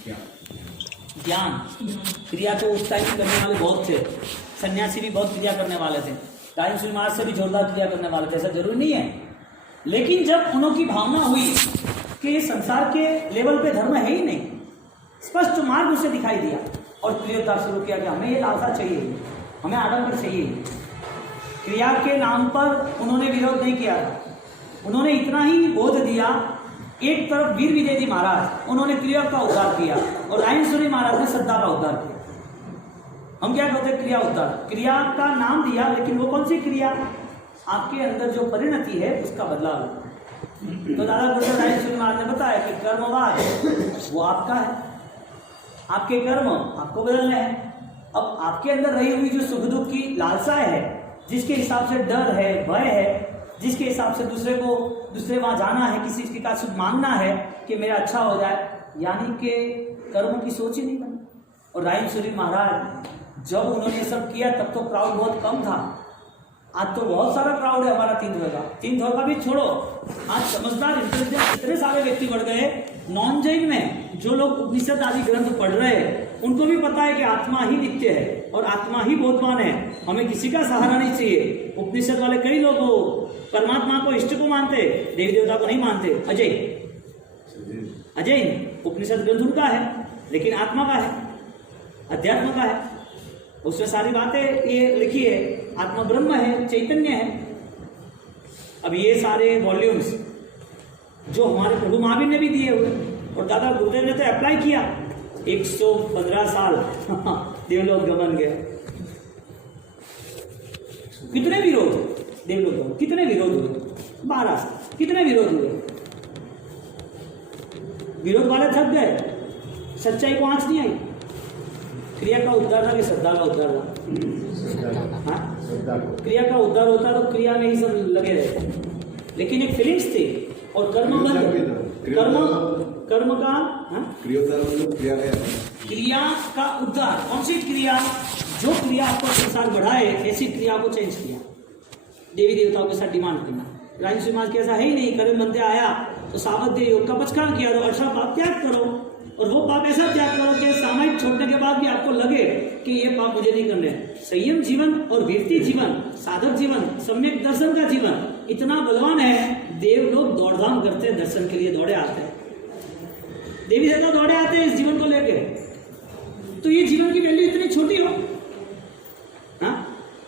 ज्ञान। क्रिया तो उस टाइम करने वाले बहुत थे, सन्यासी भी बहुत क्रिया करने वाले थे, टाइम श्री महाराज से भी जोरदार क्रिया करने वाले थे, ऐसा जरूरी नहीं है। लेकिन जब उनकी भावना हुई कि संसार के लेवल पे धर्म है ही नहीं, स्पष्ट मार्ग उसे दिखाई दिया और क्रियोद्धार शुरू किया कि हमें ये लालसा चाहिए, हमें आडंबर चाहिए। क्रिया के नाम पर उन्होंने विरोध नहीं किया, उन्होंने इतना ही बोध दिया। एक तरफ वीर विजय जी महाराज, उन्होंने क्रिया का उद्धार किया और रायेश्वरी महाराज ने श्रद्धा का उद्धार किया। हम क्या कहते हैं? क्रिया उद्धार। क्रिया का नाम दिया, लेकिन वो कौन सी क्रिया? आपके अंदर जो परिणति है उसका बदलाव। तो दादा गुरुदेव रायेश्वरी महाराज ने बताया कि कर्मवाद वो आपका है, आपके कर्म आपको बदलने हैं। अब आपके अंदर रही हुई जो सुख दुख की लालसा है, जिसके हिसाब से डर है, भय है, जिसके हिसाब से दूसरे वहां जाना है, किसी के पास मांगना है कि मेरा अच्छा हो जाए, यानी कि कर्मों की सोच ही नहीं बनी। और रायेश्वरी महाराज जब उन्होंने सब किया तब तो क्राउड बहुत कम था, आज तो बहुत सारा क्राउड है हमारा। तीन धोर का भी छोड़ो, आज समझदार इंटेलिजेंट इतने सारे व्यक्ति बढ़ गए। नॉन जैन में जो लोग उपनिषद आदि ग्रंथ पढ़ रहे हैं, उनको भी पता है कि आत्मा ही नित्य है और आत्मा ही बोधवान है, हमें किसी का सहारा नहीं चाहिए। उपनिषद वाले कई लोग परमात्मा को इष्ट को मानते, देवी देवता को नहीं मानते। अजय उपनिषद ग्रंथ उनका है, लेकिन आत्मा का है, अध्यात्म का है, उसमें सारी बातें ये लिखी है। आत्मा ब्रह्म है, चैतन्य है। अब ये सारे वॉल्यूम्स जो हमारे प्रभु महावीर ने भी दिए हुए और दादा गुरुदेव ने तो अप्लाई किया। 115 साल देवलोक गमन गए। कितने विरोध देवलोक गमन, कितने विरोध हुए? 12 साल, कितने विरोध हुए? विरोध वाले थक गए, सच्चाई को आंच नहीं आई। क्रिया का उद्धार था कि श्रद्धा का उद्धार था? क्रिया का उद्धार होता तो क्रिया में ही सब लगे रहते, लेकिन एक फीलिंग्स थी और कर्म का क्रिया का उद्धार। कौन सी क्रिया? जो क्रिया आपको संसार बढ़ाए, ऐसी क्रिया को चेंज किया। देवी देवताओं के साथ डिमांड करना। राजू समाज के ऐसा है ही नहीं, कर्म बनते आया तो सावध्य योग का बचकान किया, तो अच्छा पाप त्याग करो, और वो पाप ऐसा त्याग करो कि सामायिक छोड़ने के बाद भी आपको लगे कि ये पाप मुझे नहीं करने। संयम जीवन और वीरती जीवन, साधक जीवन, सम्यक दर्शन का जीवन इतना बलवान है। देव लोग दौड़धाम करते हैं, दर्शन के लिए दौड़े आते हैं, देवी देवता दौड़े आते हैं इस जीवन को लेके। तो ये जीवन की वैल्यू इतनी छोटी हो?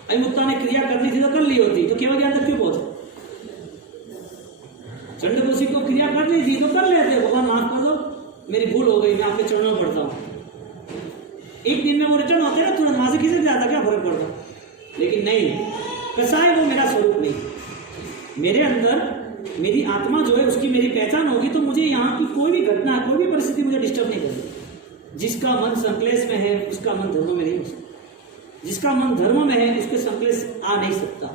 अभिमुक्ता ने क्रिया करनी थी तो कर ली होती, तो केवल ज्ञान तक क्यों पहुंचे? चंडकोशी को क्रिया करनी थी तो कर लेते, भगवान माफ कर दो, मेरी भूल हो गई, मैं आपके चरणों में पड़ता हूं। एक दिन में वो रिटर्न होते ना, तुरंत वहां से किसी जाता क्या फर्क पड़ता? लेकिन नहीं, कैसा है वो मेरा स्वरूप नहीं, मेरे अंदर मेरी आत्मा जो है उसकी मेरी पहचान होगी, तो मुझे यहाँ की कोई भी घटना, कोई भी परिस्थिति मुझे डिस्टर्ब नहीं करेगी। जिसका मन संकलेश में है उसका मन धर्म में नहीं हो सकता, जिसका मन धर्म में है उसके संकलेश आ नहीं सकता।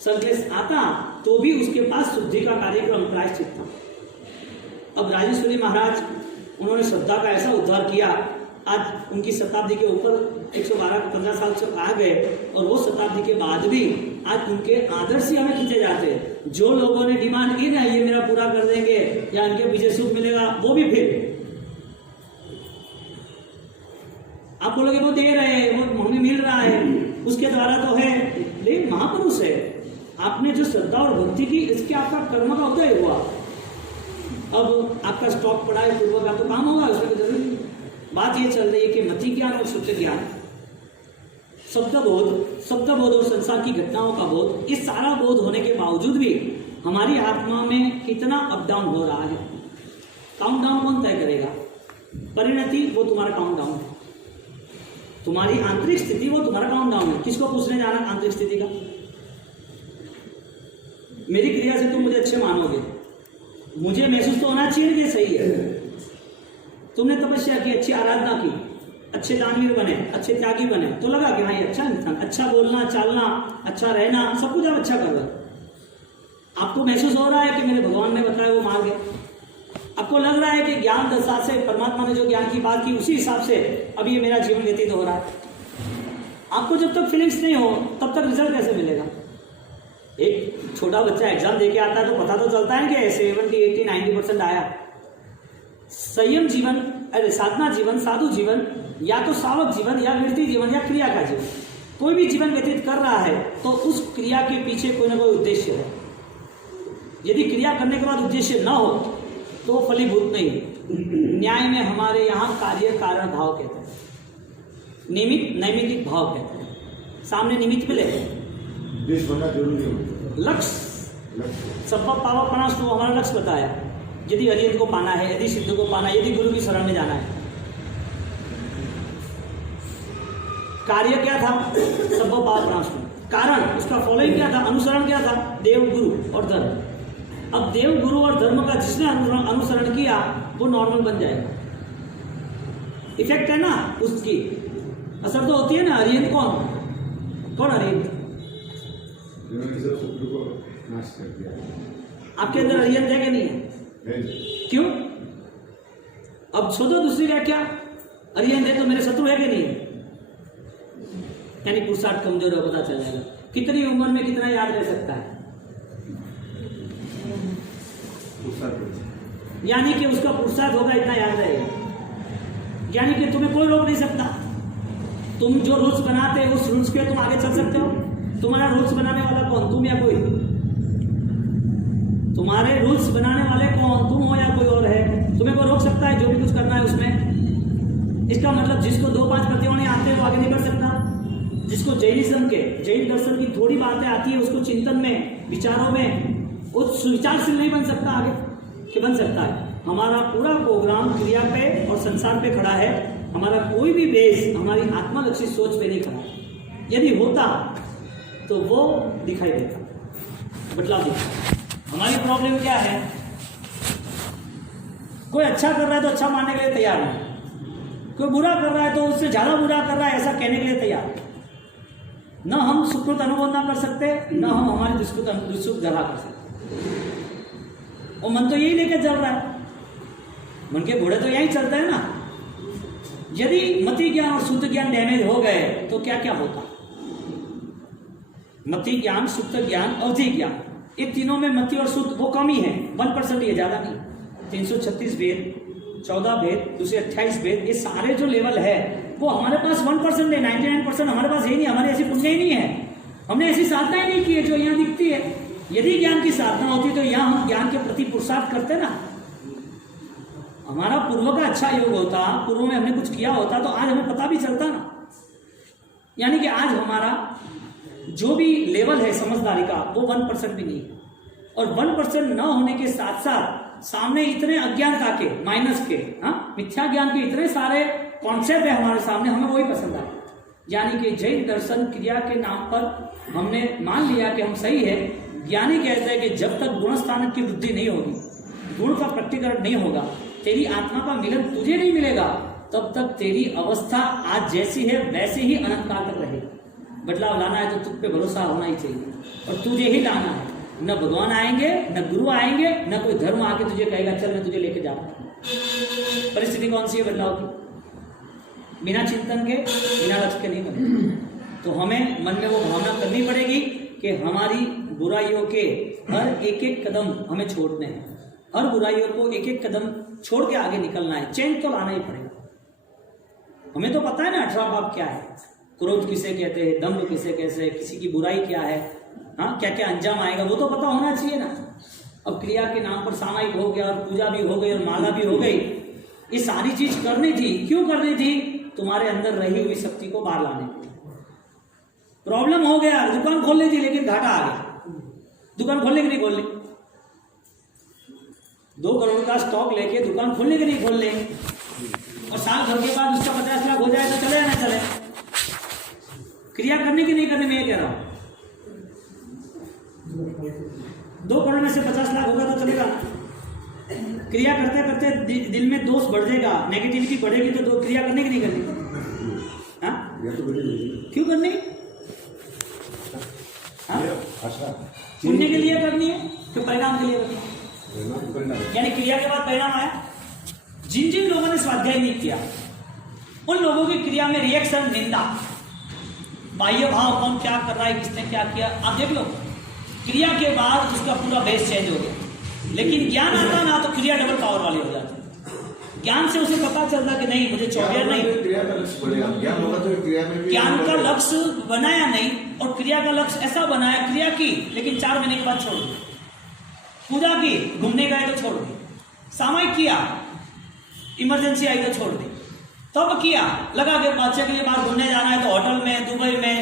संकलेश आता तो भी उसके पास शुद्धि का कार्यक्रम प्रायश्चित था। अब राजेश्वरी महाराज उन्होंने श्रद्धा का ऐसा उद्धार किया, आज उनकी शताब्दी के ऊपर 112-15 साल से आ गए, और वो शताब्दी के बाद भी आज उनके आदर्श ही हमें खींचे जाते हैं। जो लोगों ने डिमांड की ना ये मेरा पूरा कर देंगे या इनके विजय सुख मिलेगा, वो भी फिर आप बोलोगे वो दे रहे हैं, वो हमें मिल रहा है, उसके द्वारा तो है, लेकिन महापुरुष है। आपने जो श्रद्धा और भक्ति की, इसके आपका कर्म का उदय हुआ। अब आपका स्टॉक पड़ा है पूर्व का, तो काम होगा, उसमें तो जरूरी नहीं। बात ये चल रही है कि मति ज्ञान और शुद्ध ज्ञान, शब्द बोध और संसार की घटनाओं का बोध, इस सारा बोध होने के बावजूद भी हमारी आत्मा में कितना अप डाउन हो रहा है। काउंट डाउन कौन तय करेगा? परिणति वो तुम्हारा काउंट डाउन है, तुम्हारी आंतरिक स्थिति वो तुम्हारा काउंट डाउन है। किसको पूछने जाना आंतरिक स्थिति का? मेरी क्रिया से तुम मुझे अच्छे मानोगे, मुझे महसूस तो होना चाहिए कि सही है। तुमने तपस्या की, अच्छी आराधना की, अच्छे दानवीर बने, अच्छे त्यागी बने, तो लगा कि हाँ ये अच्छा इंसान, अच्छा बोलना चालना, अच्छा रहना, सब कुछ आप अच्छा कर रहे हो। आपको महसूस हो रहा है कि मेरे भगवान ने बताया वो मार्ग है। आपको लग रहा है कि ज्ञान दशा से परमात्मा ने जो ज्ञान की बात की उसी हिसाब से अब ये मेरा जीवन व्यतीत हो रहा है। आपको जब तक फीलिंग्स नहीं हो तब तक रिजल्ट कैसे मिलेगा? एक छोटा बच्चा एग्जाम देके आता है तो पता तो चलता है कि 70, 80, 90% आया। संयम जीवन अरे साधना जीवन, साधु जीवन, या तो सावक जीवन, या वृत्ति जीवन, या क्रिया का जीवन, कोई भी जीवन व्यतीत कर रहा है तो उस क्रिया के पीछे कोई ना कोई उद्देश्य है। यदि क्रिया करने के बाद उद्देश्य न हो तो फलीभूत नहीं है। न्याय में हमारे यहाँ कार्य कारण भाव कहते हैं, निमित्त नैमित्तिक भाव कहते हैं। सामने निमित्त मिले, लक्ष्य सब पावर पनास तो हमारा लक्ष्य बताया। यदि अरिहंत को पाना है, यदि सिद्ध को पाना है, यदि गुरु की शरण में जाना है। कार्य क्या था? सब पावर पनास। कारण उसका फॉलोइंग क्या था? अनुसरण क्या था? देव, गुरु और धर्म। अब देव, गुरु और धर्म का जिसने अनुसरण किया वो नॉर्मल बन जाएगा। इफेक्ट है ना उसकी, असर तो होती है ना। अरिहंत कौन अरिहंत? आपके अंदर अरिहंत है कि नहीं है? क्यों? अब सोचो दूसरी व्याख्या, अरिहंत है तो मेरे शत्रु है कि नहीं है? यानी पुरुषार्थ कमजोर है, पता चल जाएगा। कितनी उम्र में कितना याद रह सकता है? यानी कि उसका पुरुषार्थ होगा इतना याद रहेगा। यानी कि तुम्हें कोई रोक नहीं सकता। तुम जो रूल्स बनाते हो उस रूल्स पे तुम आगे चल सकते हो। तुम्हारा रूल्स बनाने वाला कौन? तुम या कोई? तुम्हारे रूल्स बनाने वाले कौन? तुम हो या कोई और है? तुम्हें कोई रोक सकता है जो भी कुछ करना है उसमें? इसका मतलब जिसको 2-5 प्रतिवाणी आते हैं वो आगे नहीं बढ़ सकता। जिसको जैन दर्शन की थोड़ी बातें आती है उसको चिंतन में, विचारों में वो सुविचारशील नहीं बन सकता आगे कि बन सकता है। हमारा पूरा प्रोग्राम क्रिया पे और संसार पे खड़ा है। हमारा कोई भी बेस हमारी आत्मलक्षी सोच पे नहीं खड़ा है। यदि होता तो वो दिखाई देता, बदलाव दिखता। हमारी प्रॉब्लम क्या है? कोई अच्छा कर रहा है तो अच्छा मानने के लिए तैयार नहीं, कोई बुरा कर रहा है तो उससे ज्यादा बुरा कर रहा है ऐसा कहने के लिए तैयार। न हम सुकृत अनुभव ना कर सकते, न हम हमारे दुष्कृत गला कर सकते। और मन तो यही लेकर चल रहा है, मन के घोड़े तो यही चलते हैं ना। यदि मति ज्ञान और शुद्ध ज्ञान डैमेज हो गए तो क्या क्या होता? मति ज्ञान, शुद्ध ज्ञान, अवधि ज्ञान, ये तीनों में मति और शुद्ध वो कम ही है, 1% ही है, ज्यादा नहीं। 336 वेद, 14 वेद, दूसरे 28 वेद, ये सारे जो लेवल है वो हमारे पास 1% है। 99% हमारे पास ही नहीं, हमारी ऐसी पुण्य ही नहीं है। हमने ऐसी साधना ही नहीं की है जो यहाँ दिखती है। यदि ज्ञान की साधना होती तो यहाँ हम ज्ञान के प्रति पुरुषार्थ करते ना। हमारा पूर्व का अच्छा योग होता, पूर्व में हमने कुछ किया होता तो आज हमें पता भी चलता ना। यानी कि आज हमारा जो भी लेवल है समझदारी का वो 1% भी नहीं है। और 1% न होने के साथ साथ सामने इतने अज्ञानता के, माइनस के, मिथ्या ज्ञान के इतने सारे कॉन्सेप्ट है हमारे सामने, हमें वही पसंद आए। यानी कि जैन दर्शन क्रिया के नाम पर हमने मान लिया कि हम सही है। ज्ञानी कहते हैं कि जब तक गुणस्थानक की वृद्धि नहीं होगी, गुण का प्रकटीकरण नहीं होगा, तेरी आत्मा का मिलन तुझे नहीं मिलेगा, तब तक तेरी अवस्था आज जैसी है वैसे ही अनंत काल तक रहेगी। बदलाव लाना है तो तुझ पे भरोसा होना ही चाहिए और तुझे ही लाना है। न भगवान आएंगे, न गुरु आएंगे, न कोई धर्म आके तुझे कहेगा चल मैं तुझे लेके जा रहा हूं। परिस्थिति कौन सी है बदलाव की? बिना चिंतन के, बिना लक्ष्य के नहीं बने। तो हमें मन में वो भावना करनी पड़ेगी कि हमारी बुराइयों के हर एक एक कदम हमें छोड़ने हैं। हर बुराइयों को एक एक कदम छोड़ के आगे निकलना है। चेंज तो लाना ही पड़ेगा। हमें तो पता है ना 18 पाप क्या है, क्रोध किसे कहते हैं, दम्भ किसे कहते हैं, किसी की बुराई क्या है, क्या क्या अंजाम आएगा वो तो पता होना चाहिए ना। अब क्रिया के नाम पर सामायिक हो गया और पूजा भी हो गई और माला भी हो गई। ये सारी चीज करनी थी, क्यों करनी थी? तुम्हारे अंदर रही हुई शक्ति को बाहर लाने के लिए। प्रॉब्लम हो गया, दुकान खोलनी थी लेकिन घाटा आ गया। दुकान खोलने की नहीं खोलनी, 2 करोड़ का स्टॉक लेके दुकान खोलने के नहीं खोल ले, और साल भर के बाद उसका 50 लाख हो जाए तो चले या ना चले? क्रिया करने की नहीं करने में ये कह रहा हूं। 2 करोड़ में से 50 लाख होगा तो चलेगा। क्रिया करते करते दिल में दोष बढ़ जाएगा, नेगेटिविटी बढ़ेगी तो क्रिया करने की नहीं करनी। क्यों करनी? पुण्य के लिए करनी है कि परिणाम के लिए करनी है? यानी क्रिया के बाद परिणाम आया। जिन जिन लोगों ने स्वाध्याय नहीं किया उन लोगों की क्रिया में रिएक्शन, निंदा, बाह्य भाव, कौन क्या कर रहा है, किसने क्या किया, आप देख लो। क्रिया के बाद उसका पूरा बेस चेंज हो गया। लेकिन ज्ञान आता ना तो क्रिया डबल पावर वाली हो जाती है। ज्ञान से उसे पता चलता कि नहीं मुझे 24 नहीं, क्रिया का लक्ष्य बढ़ेगा, ज्ञान होगा तो क्रिया में भी ज्ञान का लक्ष्य बनाया नहीं और क्रिया का लक्ष्य ऐसा बनाया, क्रिया की लेकिन 4 महीने के बाद छोड़ दी, पूजा की, घूमने गए तो छोड़ दी, सामयिक किया, इमरजेंसी आई तो छोड़ दी, तब किया लगा के बच्चे के लिए बाहर घूमने जाना है तो होटल में, दुबई में,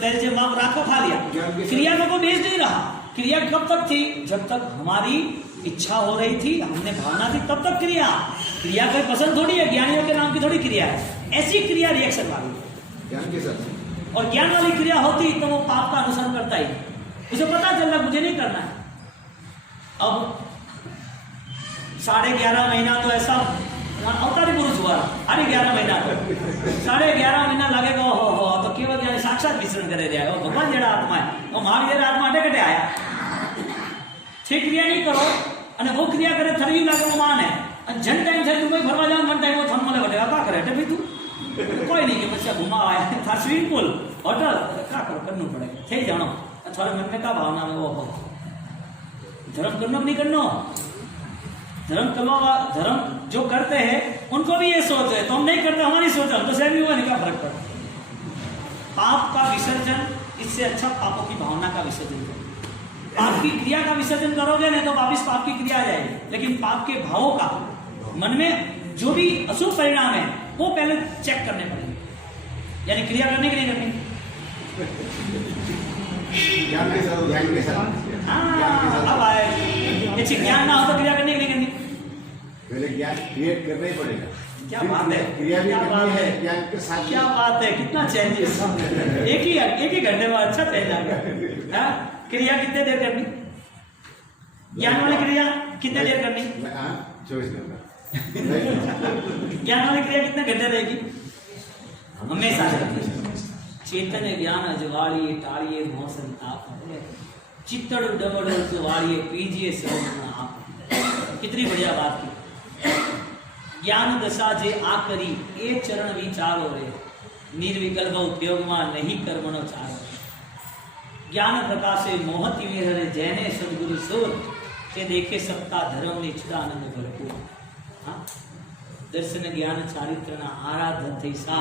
बेल्जियम में रात को खा लिया, क्रिया का कोई बेच नहीं रहा। क्रिया कब तक थी? जब तक हमारी इच्छा हो रही थी, हमने भावना थी, तब तक क्रिया। क्रिया कोई पसंद थोड़ी है, ज्ञानियों के नाम की थोड़ी क्रिया है, ऐसी क्रिया रिएक्शन वाली ज्ञान के साथ। और ज्ञान वाली क्रिया होती तो वो पाप का अनुसरण करता ही, उसे पता चल रहा मुझे नहीं करना है। अब 11.5 महीना तो ऐसा अवतारी पुरुष हुआ, अरे 11 महीना तो 11.5 महीना लगेगा, हो तो केवल ज्ञानी साक्षात विचरण करे रहा है, भगवान जेड़ा आत्मा है, वो मारी जेड़ा आत्मा अटे कटे आया छे क्रिया नहीं करो અને वो क्रिया करे थरवी लागे वो मान है અને જન ટાઈમ થાય તું કોઈ ફરવા જાવ મન ટાઈમ થન મળે વટે કા કરે એટલે ભઈ તું કોઈ नहीं કે પછી ઘુમા આયા था स्विमिंग पूल होटल का करना पड़ेगा थे जानो थोड़े मन में का भावना में वो हो धर्म करना नहीं करना, धर्म जो करते हैं उनको भी ये सोच है, तो हम नहीं करते हमारी सोच है, हम तो सहमी हुआ नहीं, क्या फर्क पड़ता। पाप का विसर्जन, इससे अच्छा पापों की भावना का विसर्जन करो। पाप की क्रिया का विसर्जन करोगे नहीं तो वापिस पाप की क्रिया आ जाएगी, लेकिन पाप के भावों का मन में जो भी अशुभ परिणाम है वो पहले चेक करने पड़ेंगे, यानी क्रिया करने की नहीं करनी। ज्ञान के साथ, ज्ञान के साथ। अब आए ज्ञान ना हो तो क्रिया करने की नहीं करनी, पहले ज्ञान क्रिएट करना ही पड़ेगा। क्या बात है, क्रिया भी क्या बात है, ज्ञान के साथ। क्या बात है, कितना चेंजेस एक ही घंटे में अच्छा चेंज आ गया। क्रिया कितने देर करनी, ज्ञान वाली क्रिया कितने देर करनी, 24 घंटा। ज्ञान वाली क्रिया कितने घंटे रहेगी, हमेशा चेतन ज्ञान अजवाड़िए टाड़िए मोह संताप चित्तड़ डबड़ जवाड़िए पीजिए सब आप। कितनी बढ़िया बात की। ज्ञान दशा जे आ करी ए चरण विचारो रे निर्विकल्प उपयोग में नहीं कर्मणो चारो। ज्ञान प्रकाशे मोहति विहरे जैने सदगुरु सोर के देखे सत्ता धर्म ने चिदानंद भरपूर। हाँ दर्शन ज्ञान चारित्र ना आराधन थई सा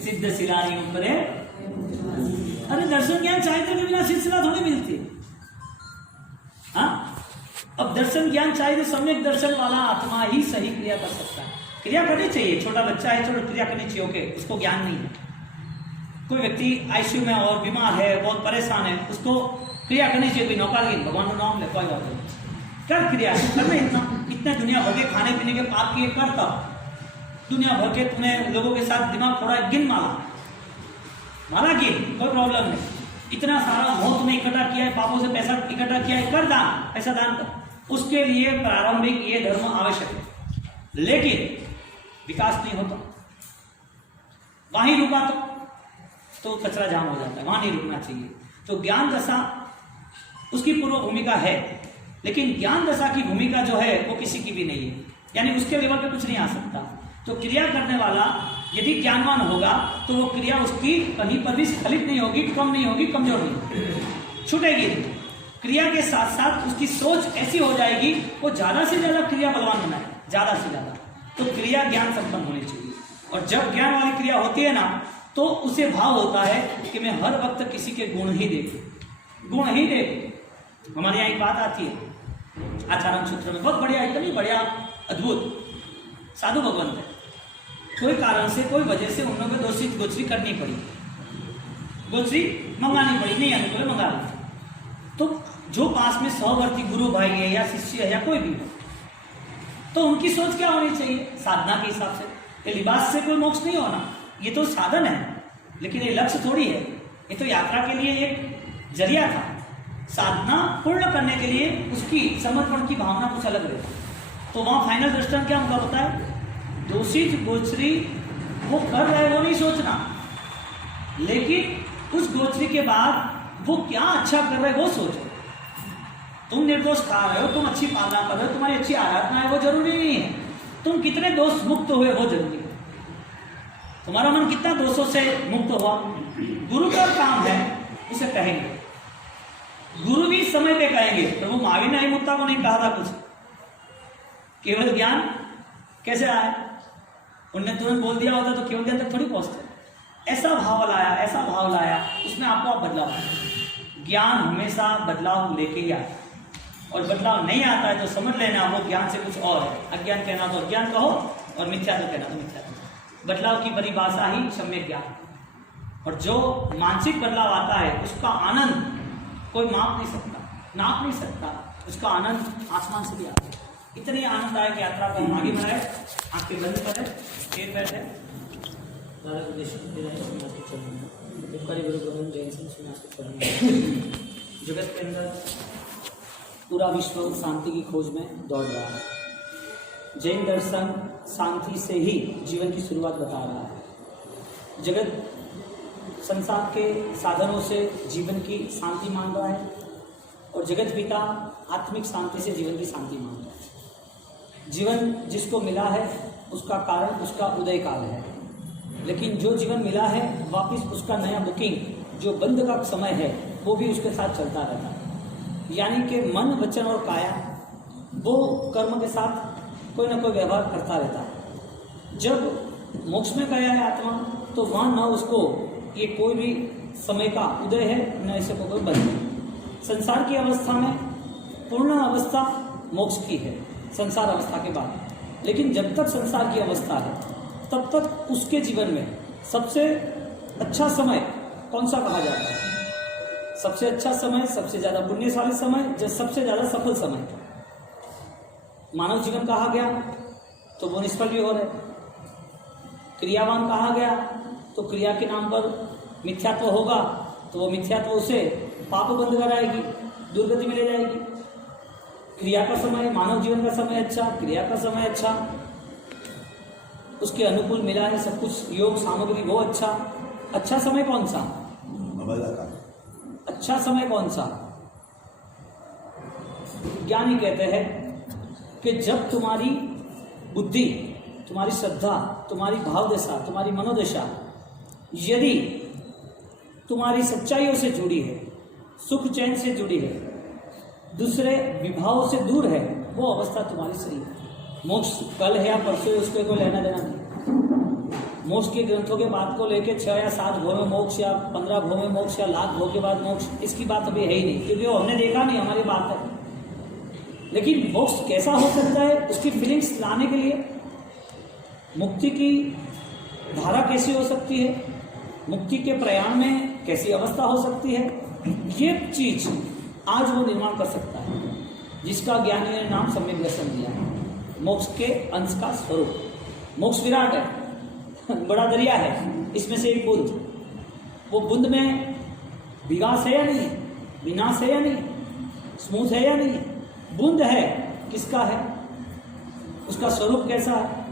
सिद्ध सिलानी ऊपर। अरे दर्शन ज्ञान चारित्र के बिना सिलसिला थोड़ी मिलती। हाँ अब दर्शन ज्ञान चाहिए, सम्यक दर्शन वाला आत्मा ही सही क्रिया कर सकता है। क्रिया करनी चाहिए, छोटा बच्चा है चलो क्रिया करनी चाहिए, ओके, उसको ज्ञान नहीं है। कोई व्यक्ति आईसीयू में और बीमार है, बहुत परेशान है, उसको क्रिया करनी चाहिए, कोई नौकरगिन भगवान का नाम ले, कोई बात नहीं, कर क्रिया करना। इतने दुनिया भर के खाने पीने के पाप किए कर, तब दुनिया भर के तूने लोगों के साथ दिमाग थोड़ा गिन माला गिन, कोई प्रॉब्लम नहीं। इतना सारा मोह तुमने इकट्ठा किया है, पापों से पैसा इकट्ठा किया है, कर दान, पैसा दान कर। उसके लिए प्रारंभिक ये धर्म आवश्यक है, लेकिन विकास नहीं होता, वहीं रुका तो कचरा जाम हो जाता है, वहां नहीं रुकना चाहिए। तो ज्ञान दशा उसकी पूर्व भूमिका है, लेकिन ज्ञान दशा की भूमिका जो है वो किसी की भी नहीं है, यानी उसके लेवल पे कुछ नहीं आ सकता। तो क्रिया करने वाला यदि ज्ञानवान होगा तो वो क्रिया उसकी कहीं पर भी स्खलित नहीं होगी, कम नहीं होगी, कमजोर नहीं छूटेगी। क्रिया के साथ साथ उसकी सोच ऐसी हो जाएगी, वो ज्यादा से ज्यादा क्रिया बलवान बनाए, ज्यादा से ज्यादा। तो क्रिया ज्ञान संपन्न होनी चाहिए, और जब ज्ञान वाली क्रिया होती है ना तो उसे भाव होता है कि मैं हर वक्त किसी के गुण ही देखूं, गुण ही देखूं। हमारे यहाँ एक बात आती है आचारण सूत्र में, बहुत बढ़िया, इतनी बढ़िया अद्भुत। साधु भगवंत है, कोई कारण से कोई वजह से उन लोगों को दोषित गोचरी करनी पड़ी, गोचरी मंगानी पड़ी, नहीं अनुकूल मंगा ली। तो जो पास में सहवर्ती गुरु भाई है या शिष्य है या कोई भी हो, तो उनकी सोच क्या होनी चाहिए साधना के हिसाब से। ये लिबास से कोई मोक्ष नहीं होना, ये तो साधन है, लेकिन ये लक्ष्य थोड़ी है। ये तो यात्रा के लिए एक जरिया था, साधना पूर्ण करने के लिए उसकी समर्पण की भावना कुछ अलग रहती। तो वहां फाइनल दृष्टांत क्या उनका होता है, दोषित गोचरी वो कर रहे वो नहीं सोचना, लेकिन उस गोचरी के बाद वो क्या अच्छा कर रहे वो सोचो। तुम निर्दोष खा रहे हो, तुम अच्छी पालना कर रहे हो, तुम्हारी अच्छी आराधना है, वो जरूरी नहीं है। तुम कितने दोष मुक्त हुए वो जरूरी है, तुम्हारा मन कितना दोषों से मुक्त हुआ। गुरु का काम है उसे कहेंगे, गुरु भी समय पे कहेंगे। प्रभु महावीर ने मुक्ता को नहीं कहा था कुछ, केवल ज्ञान कैसे आया? उनने तुरंत बोल दिया होता तो केवल ज्ञान तक थोड़ी पहुंचते। ऐसा भाव लाया, उसमें आपको आप बदलाव आया। ज्ञान हमेशा बदलाव लेके ही आता है, और बदलाव नहीं आता है तो समझ लेना वो ज्ञान से कुछ और है। अज्ञान कहना तो अज्ञान कहो, और मिथ्या तो कहना तो मिथ्या कहो। बदलाव की परिभाषा ही सम्यक ज्ञान है। और जो मानसिक बदलाव आता है उसका आनंद कोई माप नहीं सकता, नाप नहीं सकता। उसका आनंद आसमान से भी आता है। इतनी आनंददायक यात्रा को हम आगे बढ़ाए। आपके बंद करें, स्टेज बैठे। जगत के अंदर पूरा विश्व शांति की खोज में दौड़ रहा है। जैन दर्शन शांति से ही जीवन की शुरुआत बता रहा है। जगत संसार के साधनों से जीवन की शांति मांग रहा है, और जगत पिता आत्मिक शांति से जीवन की शांति मांग रहा है। जीवन जिसको मिला है उसका कारण उसका उदय काल है, लेकिन जो जीवन मिला है वापस उसका नया बुकिंग जो बंद का समय है वो भी उसके साथ चलता रहता है। यानी कि मन, वचन और काया वो कर्म के साथ कोई ना कोई व्यवहार करता रहता है। जब मोक्ष में गया है आत्मा तो वहाँ न उसको ये कोई भी समय का उदय है, न इसे कोई बंद है। संसार की अवस्था में पूर्ण अवस्था मोक्ष की है संसार अवस्था के बाद, लेकिन जब तक संसार की अवस्था है तब तक उसके जीवन में सबसे अच्छा समय कौन सा कहा जाता है? सबसे अच्छा समय, सबसे ज्यादा पुण्यशाली समय, सबसे ज्यादा सफल समय मानव जीवन कहा गया तो वो निष्फल भी हो रहे। क्रियावान कहा गया तो क्रिया के नाम पर मिथ्यात्व होगा, तो वो मिथ्यात्व उसे पाप बंद कराएगी, दुर्गति में ले जाएगी। क्रिया का समय, मानव जीवन का समय अच्छा, क्रिया का समय अच्छा, उसके अनुकूल मिला है सब कुछ, योग सामग्री वो अच्छा। अच्छा समय कौन सा? अच्छा समय कौन सा? ज्ञानी कहते हैं कि जब तुम्हारी बुद्धि, तुम्हारी श्रद्धा, तुम्हारी भाव दशा, तुम्हारी मनोदशा यदि तुम्हारी सच्चाइयों से जुड़ी है, सुख चैन से जुड़ी है, दूसरे विभावों से दूर है, वो अवस्था तुम्हारी सही है। मोक्ष कल है या परसों, उसको कोई लेना देना नहीं। मोक्ष के ग्रंथों के बात को लेके 6 या 7 भों में मोक्ष या 15 भों में मोक्ष या लाख भों के बाद मोक्ष, इसकी बात अभी है ही नहीं, क्योंकि वो हमने देखा नहीं, हमारी बात है। लेकिन मोक्ष कैसा हो सकता है उसकी फीलिंग्स लाने के लिए मुक्ति की धारा कैसी हो सकती है, मुक्ति के प्रयाण में कैसी अवस्था हो सकती है, ये चीज आज वो निर्माण कर सकता है, जिसका ज्ञानी ने नाम सम्यक दर्शन दिया है। मोक्ष के अंश का स्वरूप मोक्ष विराट है, बड़ा दरिया है, इसमें से एक बूंद, वो बूंद में विकास है या नहीं, विनाश है या नहीं, स्मूथ है या नहीं, बूंद है किसका है, उसका स्वरूप कैसा है,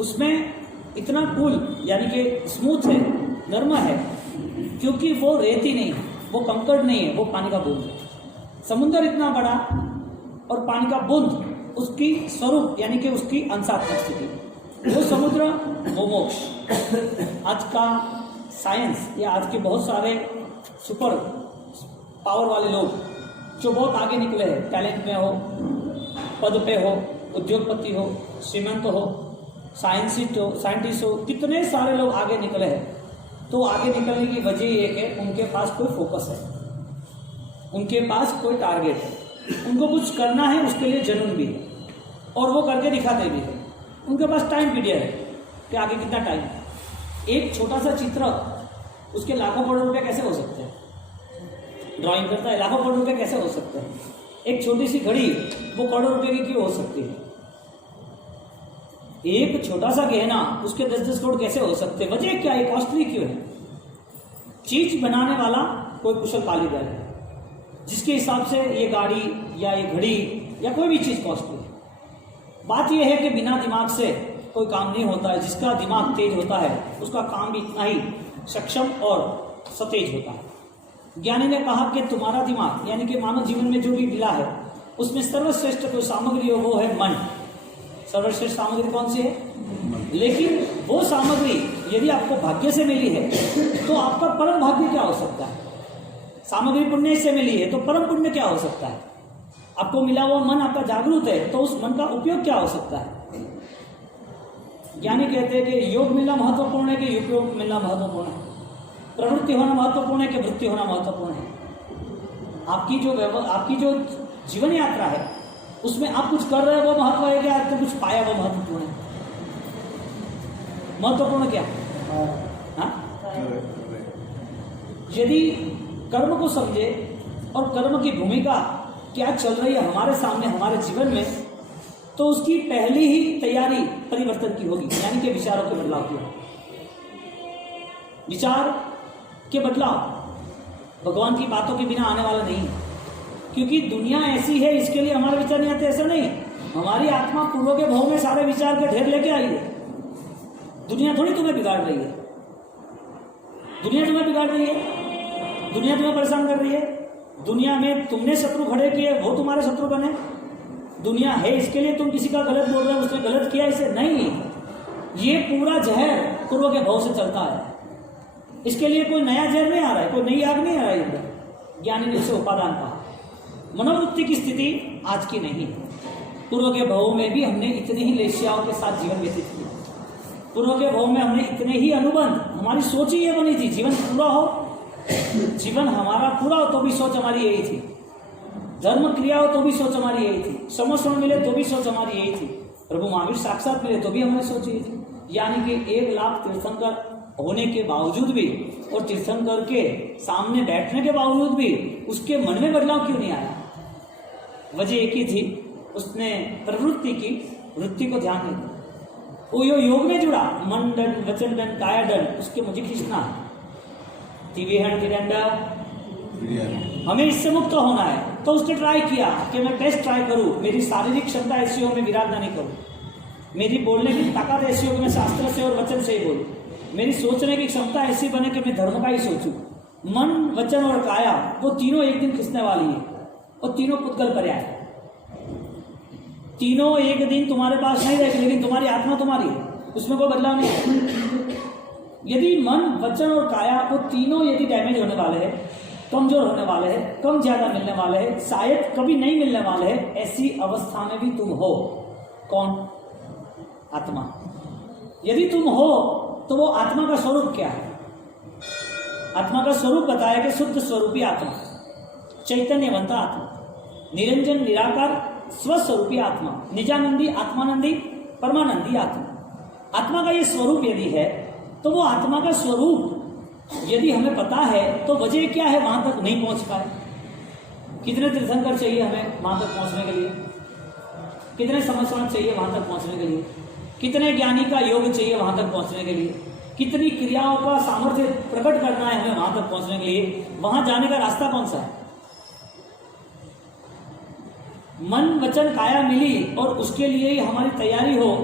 उसमें इतना कूल यानी कि स्मूथ है, नर्म है, क्योंकि वो रेती नहीं है, वो कंकड़ नहीं है, वो पानी का बूंद है। समुद्र इतना बड़ा और पानी का बूंद उसकी स्वरूप यानी कि उसकी अंशात्मक स्थिति, वो समुद्र वो मोक्ष। आज का साइंस या आज के बहुत सारे सुपर पावर वाले लोग जो बहुत आगे निकले हैं, टैलेंट में हो, पद पे हो, उद्योगपति हो, श्रीमंत हो, साइंटिस्ट हो, कितने सारे लोग आगे निकले हैं। तो आगे निकलने की वजह ये है उनके पास कोई फोकस है, उनके पास कोई टारगेट है, उनको कुछ करना है, उसके लिए जुनून भी है और वो करके दिखाते भी है। उनके पास टाइम पीरियड है कि आगे कितना टाइम है। एक छोटा सा चित्र उसके लाखों करोड़ रुपए कैसे हो सकते हैं, ड्राइंग करता है लाखों करोड़ रुपए कैसे हो सकते हैं। एक छोटी सी घड़ी वो करोड़ रुपए की क्यों हो सकती है। एक छोटा सा गहना उसके 10-10 करोड़ कैसे हो सकते हैं। वजह क्या है, कॉस्टली क्यों है। चीज बनाने वाला कोई कुशल कारीगर है, जिसके हिसाब से ये गाड़ी या ये घड़ी या कोई भी चीज कॉस्टली है। बात यह है कि बिना दिमाग से कोई काम नहीं होता है। जिसका दिमाग तेज होता है उसका काम भी इतना ही सक्षम और सतेज होता है। ज्ञानी ने कहा कि तुम्हारा दिमाग यानी कि मानव जीवन में जो भी मिला है उसमें सर्वश्रेष्ठ कोई सामग्री हो वो है मन। सर्वश्रेष्ठ सामग्री कौन सी है, लेकिन वो सामग्री यदि आपको भाग्य से मिली है तो आपका परम भाग्य क्या हो सकता है। सामग्री पुण्य से मिली है तो परम पुण्य क्या हो सकता है। आपको मिला हुआ मन आपका जागरूक है, तो उस मन का उपयोग क्या हो सकता है? ज्ञानी कहते हैं कि योग मिलना महत्वपूर्ण है कि उपयोग मिलना महत्वपूर्ण है, प्रवृत्ति होना महत्वपूर्ण है कि वृत्ति होना महत्वपूर्ण है। आपकी जो जीवन यात्रा है उसमें आप कुछ कर रहे हो वो महत्व है क्या, आपको कुछ पाया वो महत्वपूर्ण है? महत्वपूर्ण क्या? हाँ, यदि कर्म को समझे और कर्म की भूमिका क्या चल रही है हमारे सामने हमारे जीवन में, तो उसकी पहली ही तैयारी परिवर्तन की होगी, यानी कि विचारों के बदलाव की होगी। विचार के बदलाव भगवान की बातों के बिना आने वाला नहीं है, क्योंकि दुनिया ऐसी है इसके लिए हमारे विचार नहीं आते, ऐसा नहीं। हमारी आत्मा पूर्व के भाव में सारे विचार के ढेर लेके आई है। दुनिया थोड़ी तुम्हें बिगाड़ रही है, दुनिया तुम्हें बिगाड़ रही है, दुनिया तुम्हें परेशान कर रही है। दुनिया में तुमने शत्रु खड़े किए, वो तुम्हारे शत्रु बने। दुनिया है इसके लिए तुम किसी का गलत बोल रहे हो, उसने गलत किया इसे नहीं। ये पूरा जहर पूर्व के भाव से चलता है, इसके लिए कोई नया जहर नहीं आ रहा है, कोई नई आग नहीं आ रही है। ज्ञानी ने इसे उपादान कहा। मनोवृत्ति की स्थिति आज की नहीं है। पूर्व के भावों में भी हमने इतने ही लेस्याओं के साथ जीवन व्यतीत किया। पूर्व के भाव में हमने इतने ही अनुबंध, हमारी सोच ही ये बनी थी, जीवन पूरा हो, जीवन हमारा पूरा हो तो भी सोच हमारी यही थी। धर्म क्रिया हो तो भी सोच हमारी यही थी। समस्वरण मिले तो भी सोच हमारी यही थी। प्रभु महावीर साक्षात मिले तो भी हमारी सोच यही थी। यानी कि 1 लाख तीर्थंकर होने के बावजूद भी और तीर्थंकर के सामने बैठने के बावजूद भी उसके मन में बदलाव क्यों नहीं आया? वजह एक ही थी, उसने प्रवृत्ति की वृत्ति को ध्यान नहीं दिया। वो योग में जुड़ा, मन दंड, वचन दंड, काया दंड, उसके मुझे खींचना है। हमें इससे मुक्त होना है, तो उसने ट्राई किया कि मैं बेस्ट ट्राई करूं, मेरी शारीरिक क्षमता ऐसी हो मैं विराधना नहीं करूं, मेरी बोलने की ताकत ऐसी हो कि मैं शास्त्र से और वचन से ही बोलूं, मेरी सोचने की क्षमता ऐसी बने कि मैं धर्म का ही सोचूं। मन, वचन और काया वो तीनों एक दिन खिंचने वाली है, और तीनों पुद्गल पर्याय है। तीनों एक दिन तुम्हारे पास नहीं रहेगी, लेकिन तुम्हारी आत्मा तुम्हारी है, उसमें कोई बदलाव नहीं है। यदि मन, वचन और काया वो तीनों यदि डैमेज होने वाले हैं, कमजोर होने वाले हैं, कम ज्यादा मिलने वाले हैं, शायद कभी नहीं मिलने वाले हैं, ऐसी अवस्था में भी तुम हो। कौन? आत्मा। यदि तुम हो तो वो आत्मा का स्वरूप क्या है? आत्मा का स्वरूप बताया कि शुद्ध स्वरूपी आत्मा, चैतन्यवंता आत्मा, निरंजन निराकार स्वस्वरूपी आत्मा, निजानंदी, आत्मानंदी, परमानंदी आत्मा। आत्मा का ये स्वरूप यदि है तो वो आत्मा का स्वरूप यदि हमें पता है तो वजह क्या है वहां तक नहीं पहुंच पाए? कितने तीर्थंकर चाहिए हमें वहां तक पहुंचने के लिए? कितने समस्याएं चाहिए वहां तक पहुंचने के लिए? कितने ज्ञानी का योग चाहिए वहां तक पहुंचने के लिए? कितनी क्रियाओं का सामर्थ्य प्रकट करना है हमें वहां तक पहुंचने के लिए? वहां जाने का रास्ता कौन सा है? मन, वचन, काया मिली और उसके लिए ही हमारी तैयारी हो,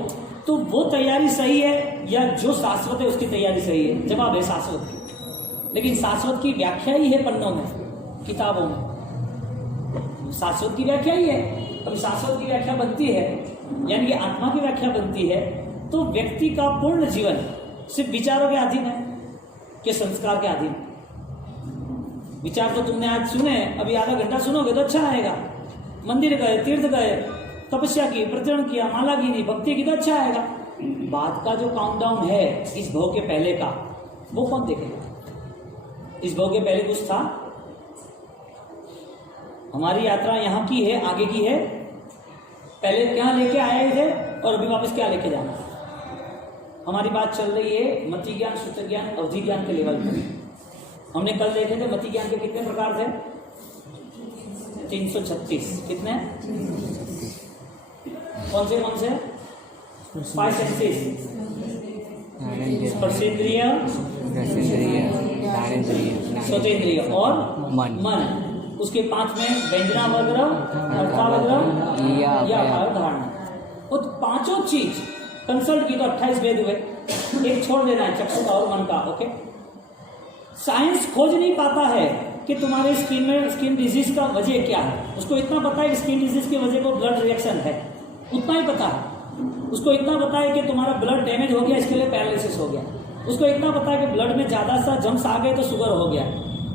तो वो तैयारी सही है या जो शाश्वत है उसकी तैयारी सही है? जवाब है शाश्वत की। लेकिन शाश्वत की व्याख्या ही है पन्नों में, किताबों में शाश्वत की व्याख्या ही है। अब शाश्वत की व्याख्या बनती है, यानी कि आत्मा की व्याख्या बनती है, तो व्यक्ति का पूर्ण जीवन सिर्फ विचारों के अधीन है कि संस्कार के अधीन? विचार तो तुमने आज सुने, अभी आधा घंटा सुनोगे तो अच्छा आएगा। मंदिर गए, तीर्थ गए, तपस्या की, प्रचरण किया, माला गिनी, भक्ति की तो अच्छा आएगा। बाद का जो काउंटडाउन है इस भोग के पहले का, वो कौन देखेगा? इस भोग के पहले कुछ था? हमारी यात्रा यहाँ की है, आगे की है। पहले क्या लेके आए थे और अभी वापस क्या लेके जाना? हमारी बात चल रही है मति ज्ञान, सूत्र ज्ञान, अवधि ज्ञान के लेवल पर। हमने कल देखे थे मति ज्ञान के कितने प्रकार थे? 336। कितने? कौन से? 5 सेंसेस, स्पर्शेंद्रिय, श्रोतेंद्रिय और मन। उसके 5 में व्यंजनावग्रह, अर्थावग्रह या धारणा। वो पांचों चीज कंसल्ट की तो 28 वेद हुए, एक छोड़ देना है, चक्षु का और मन का। ओके, साइंस खोज नहीं पाता है कि तुम्हारे स्किन में स्किन डिजीज का वजह क्या है। उसको इतना पता है कि स्किन डिजीज की वजह को ब्लड रिएक्शन है, उतना ही पता है। उसको इतना पता है कि तुम्हारा ब्लड डैमेज हो गया, इसके लिए पैरालिसिस हो गया। उसको इतना पता है कि ब्लड में ज्यादा सा जम्स आ गए तो शुगर हो गया।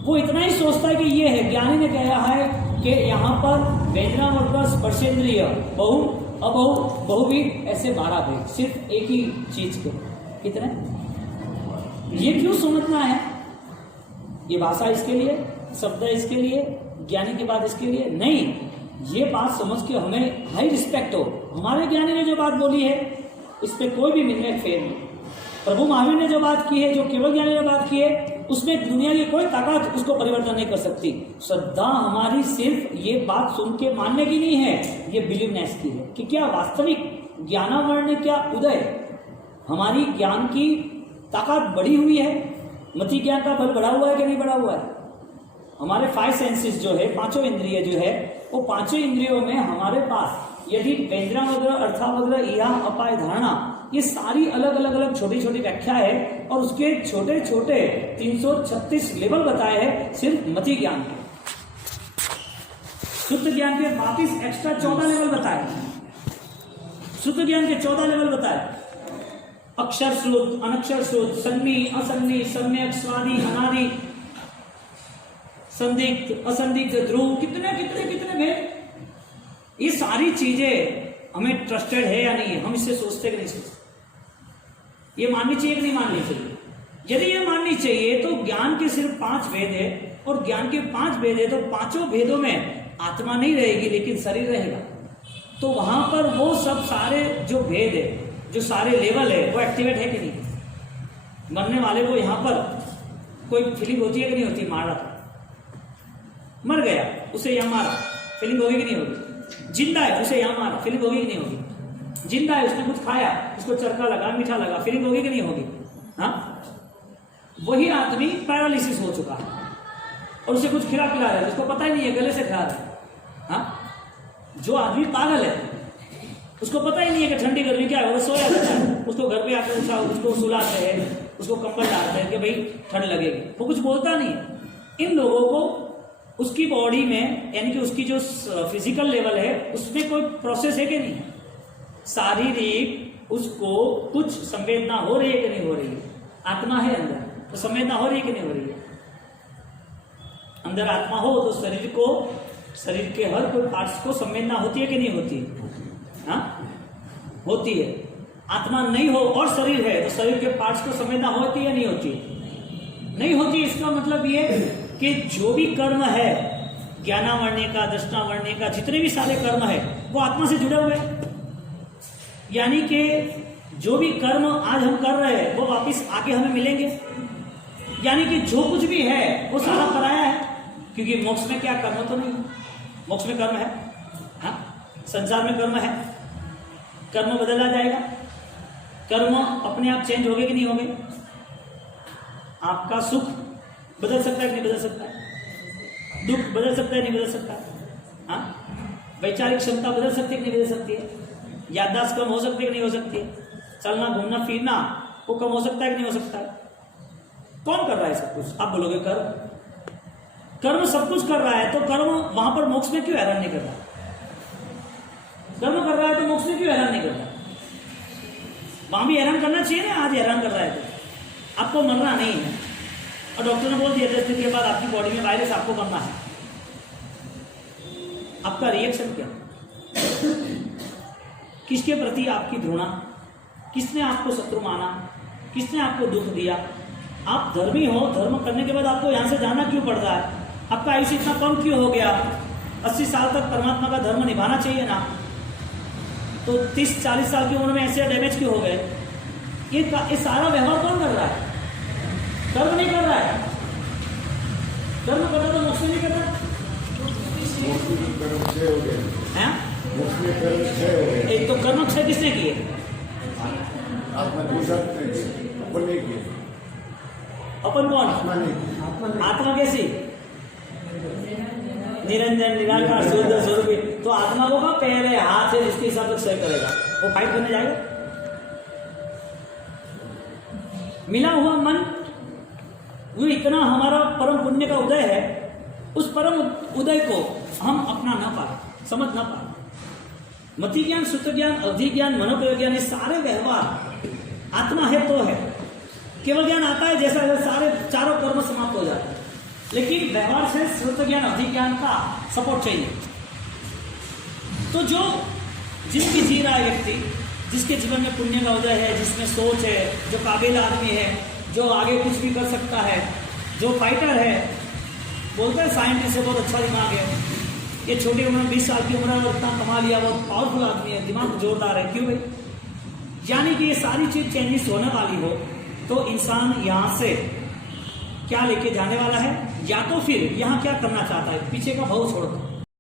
वो इतना ही सोचता है कि ये है। ज्ञानी ने कहा है कि यहाँ पर व्यंजना वर्ग स्पर्शेंद्रिय बहु अबहु बहुविध ऐसे 12 भेद सिर्फ एक ही चीज के। कितने? ये क्यों समझना है? ये भाषा इसके लिए, शब्द इसके लिए, ज्ञानी की बात इसके लिए नहीं। ये बात समझ के हमें हाई रिस्पेक्ट हो। हमारे ज्ञानी ने जो बात बोली है इस पे कोई भी मिनट फेर नहीं। प्रभु महावीर ने जो बात की है, जो केवल ज्ञानी ने बात की है, उसमें दुनिया की कोई ताकत उसको परिवर्तन नहीं कर सकती। श्रद्धा हमारी सिर्फ ये बात सुन के मानने की नहीं है, ये बिलीवनेस की है कि क्या वास्तविक ज्ञानावरण क्या उदय, हमारी ज्ञान की ताकत बढ़ी हुई है, मति ज्ञान का बल बढ़ा हुआ है कि नहीं बढ़ा हुआ है। हमारे 5 सेंसेस जो है, 5 इंद्रिय जो है, वो 5 इंद्रियों में हमारे पास यदि व्यंजना वगैरह अर्थावग्रह इहा अपाय धारणा, ये सारी अलग अलग छोटी छोटी व्याख्या है और उसके छोटे छोटे 336 लेवल बताए हैं सिर्फ मति ज्ञान के। शुद्ध ज्ञान के वापिस एक्स्ट्रा 14 लेवल बताए, शुद्ध ज्ञान के 14 लेवल बताए। अक्षर श्रुत, अनक्षर श्रुत, सन्नी असन्नी, सम्यक स्वादि अनादि, संदिग्ध असंदिग्ध, ध्रुव, कितने कितने कितने भेद। ये सारी चीजें हमें ट्रस्टेड है या नहीं है, हम इससे सोचते कि नहीं सोचते। ये माननी चाहिए कि नहीं माननी चाहिए? यदि ये माननी चाहिए तो ज्ञान के सिर्फ 5 भेद है और ज्ञान के 5 भेद है तो 5 भेदों में आत्मा नहीं रहेगी लेकिन शरीर रहेगा। तो वहां पर वो सब सारे जो भेद है, जो सारे लेवल है, वो एक्टिवेट है कि नहीं? मरने वाले को यहाँ पर कोई फीलिंग होती है कि नहीं होती? मारा था, मर गया, उसे यहाँ मारा, फीलिंग होगी कि नहीं होगी? जिंदा है, उसे यहाँ मारा, फीलिंग होगी कि नहीं होगी? जिंदा है, उसने कुछ खाया, उसको चरका लगा, मीठा लगा, फीलिंग होगी कि नहीं होगी? हाँ, वही आदमी पैरालिसिस हो चुका है और उसे कुछ खिला पिला रहा है, उसको पता ही नहीं है, गले से खा रहा है। हाँ, जो आदमी पागल है उसको पता ही नहीं है कि ठंडी गर्मी क्या है, वो सोया रहता है, उसको घर पे आकर उसको सुलाते हैं, उसको कंबल डालते हैं कि भाई ठंड लगेगी, वो कुछ बोलता नहीं है। इन लोगों को उसकी बॉडी में, यानी कि उसकी जो फिजिकल लेवल है उसमें कोई प्रोसेस है कि नहीं? शारीरिक उसको कुछ संवेदना हो रही है कि नहीं हो रही है? आत्मा है अंदर, तो संवेदना हो रही है कि नहीं हो रही है? अंदर आत्मा हो तो शरीर को, शरीर के हर कोई पार्ट्स को संवेदना होती है कि नहीं होती? हाँ, होती है। आत्मा नहीं हो और शरीर है तो शरीर के पार्ट्स को संवेदना होती है नहीं होती? नहीं होती। इसका मतलब ये कि जो भी कर्म है, ज्ञानावरण्य का, दर्शनावरण्य का, जितने भी सारे कर्म है वो आत्मा से जुड़े हुए हैं। यानी कि जो भी कर्म आज हम कर रहे हैं वो वापिस आगे हमें मिलेंगे। यानी कि जो कुछ भी है वो सारा कराया है, क्योंकि मोक्ष में क्या कर्म तो नहीं, मोक्ष में कर्म है। हाँ, संसार में कर्म है, कर्म बदला जाएगा। कर्म अपने आप चेंज होंगे कि नहीं होंगे? आपका सुख बदल सकता है कि नहीं बदल सकता है? दुख बदल सकता है नहीं बदल सकता है? हाँ, वैचारिक क्षमता बदल सकती है कि नहीं बदल सकती है? याददाश्त कम हो सकती है कि नहीं हो सकती है? चलना घूमना फिरना वो कम हो सकता है कि नहीं हो सकता है? कौन कर रहा है सब कुछ? आप बोलोगे कर्म। कर्म सब कुछ कर रहा है तो कर्म वहां पर मोक्ष में क्यों हैरान नहीं कर रहा? कर्म कर रहा है तो मोक्ष में क्यों हैरान नहीं कर रहा? वहां भी हैरान करना चाहिए ना। आज हैरान कर रहा है तो आपको मरना नहीं है और डॉक्टर ने बोल दिया 10 दिन के बाद आपकी बॉडी में वायरस आपको बनना है, आपका रिएक्शन क्या? किसके प्रति आपकी घृणा? किसने आपको शत्रु माना? किसने आपको दुख दिया? आप धर्मी हो, धर्म करने के बाद आपको यहां से जाना क्यों पड़ रहा है? आपका आयुष्य इतना कम क्यों हो गया? 80 साल तक परमात्मा का धर्म निभाना चाहिए ना, तो 30-40 साल की उम्र में ऐसे डैमेज क्यों हो गए? ये सारा व्यवहार कौन कर रहा है? कर्म नहीं कर रहा है। कर्म करता तो मोक्ष नहीं करता। एक तो कर्म क्षय किसने किए? अपन कौन? आत्मा कैसी? निरंजन निराकार शुद्ध स्वरूप। तो आत्मा को कहाँ पैर है, हाथ है, जिसके हिसाब से क्षय करेगा वो फाइट करने जाएगा? मिला हुआ मन वो इतना हमारा परम पुण्य का उदय है, उस परम उदय को हम अपना ना पाए, समझ ना पाए। मति ज्ञान, सूत्र ज्ञान, अवधि ज्ञान, मनोप्रयोग ज्ञान, ये सारे व्यवहार आत्मा है तो है। केवल ज्ञान आता है जैसा सारे चारों कर्म समाप्त हो जाते हैं। लेकिन व्यवहार से श्रुत ज्ञान अधिक ज्ञान का सपोर्ट चाहिए। तो जो जिसकी जी रहा है व्यक्ति, जिसके जीवन में पुण्य का उदय है, जिसमें सोच है, जो काबिल आदमी है, जो आगे कुछ भी कर सकता है, जो फाइटर है, बोलते हैं साइंटिस्ट से बहुत अच्छा दिमाग है, ये छोटी उम्र में 20 साल की उम्र में उतना कमा लिया, बहुत पावरफुल आदमी है, दिमाग जोरदार है, क्यों भाई? यानी कि ये सारी चीज चेंजेस होने वाली हो तो इंसान यहाँ से क्या लेके जाने वाला है, या तो फिर यहाँ क्या करना चाहता है, पीछे का भाव छोड़कर